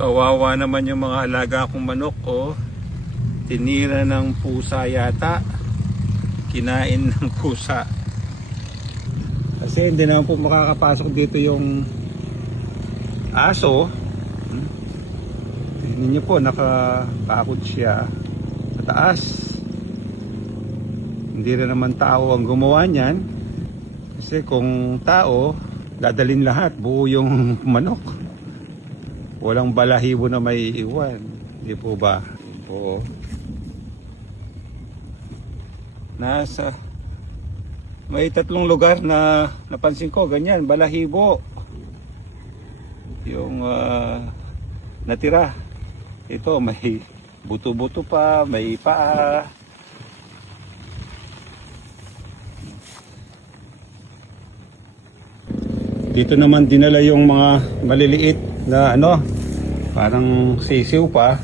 Kawawa naman yung mga alaga kong manok, oh. Tinira ng pusa yata. Kinain ng pusa. Kasi hindi naman po makakapasok dito yung aso. Tingnan nyo po, nakapakod siya sa taas. Hindi rin naman tao ang gumawa niyan. Kasi kung tao, dadalhin lahat, buo yung manok. Walang balahibo na may iwan. Hindi po ba? Po. May 3 lugar na napansin ko, ganyan, balahibo. Yung natira. Ito, may buto-buto pa, may paa. Dito naman dinala yung mga maliliit na parang sisiw pa.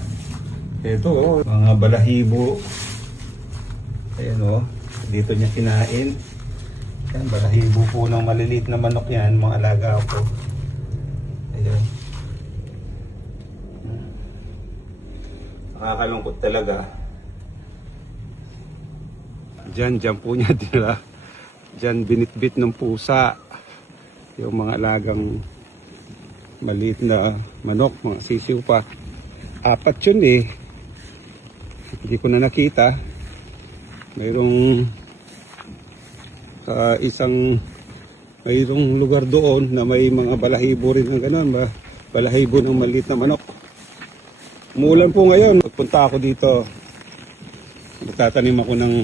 Ito, oh, mga balahibo. Ayan, oh, dito niya kinain. Yan, balahibo po ng maliliit na manok yan, mga alaga ko. Ayan. Nakakalungkot talaga. Diyan po niya dila. Diyan binitbit ng pusa yung mga alagang maliit na manok, mga sisiw pa. 4 yun eh. Hindi ko na nakita. Mayroong mayroong lugar doon na may mga balahibo rin ng gano'n, balahibo ng maliit na manok. Umuulan po ngayon. Pagpunta ako dito, magtatanim ako ng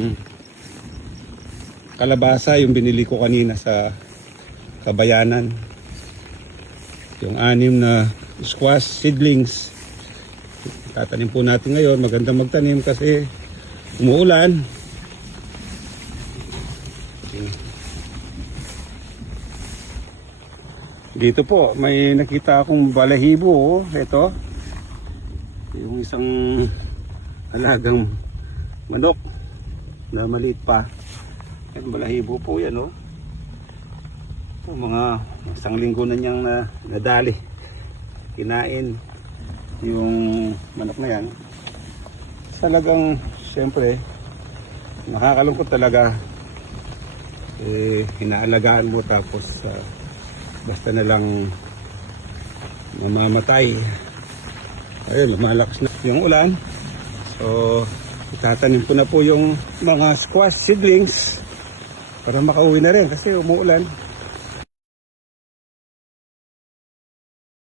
kalabasa, yung binili ko kanina sa Kabayanan. Yung 6 na squash seedlings. Tatanim po natin ngayon. Magandang magtanim kasi umuulan. Dito po, may nakita akong balahibo. Oh. Ito. Yung isang alagang manok na maliit pa. Yan, balahibo po yan, oh. Ito, mga isang linggo na niyang nadali. Kinain yung manok na yan. Talagang, siyempre, nakakalungkot talaga. Inaalagaan mo tapos basta na lang mamamatay. Ayun, lumalakas na yung ulan. So, itatanim ko na po yung mga squash seedlings para makauwi na rin kasi umuulan.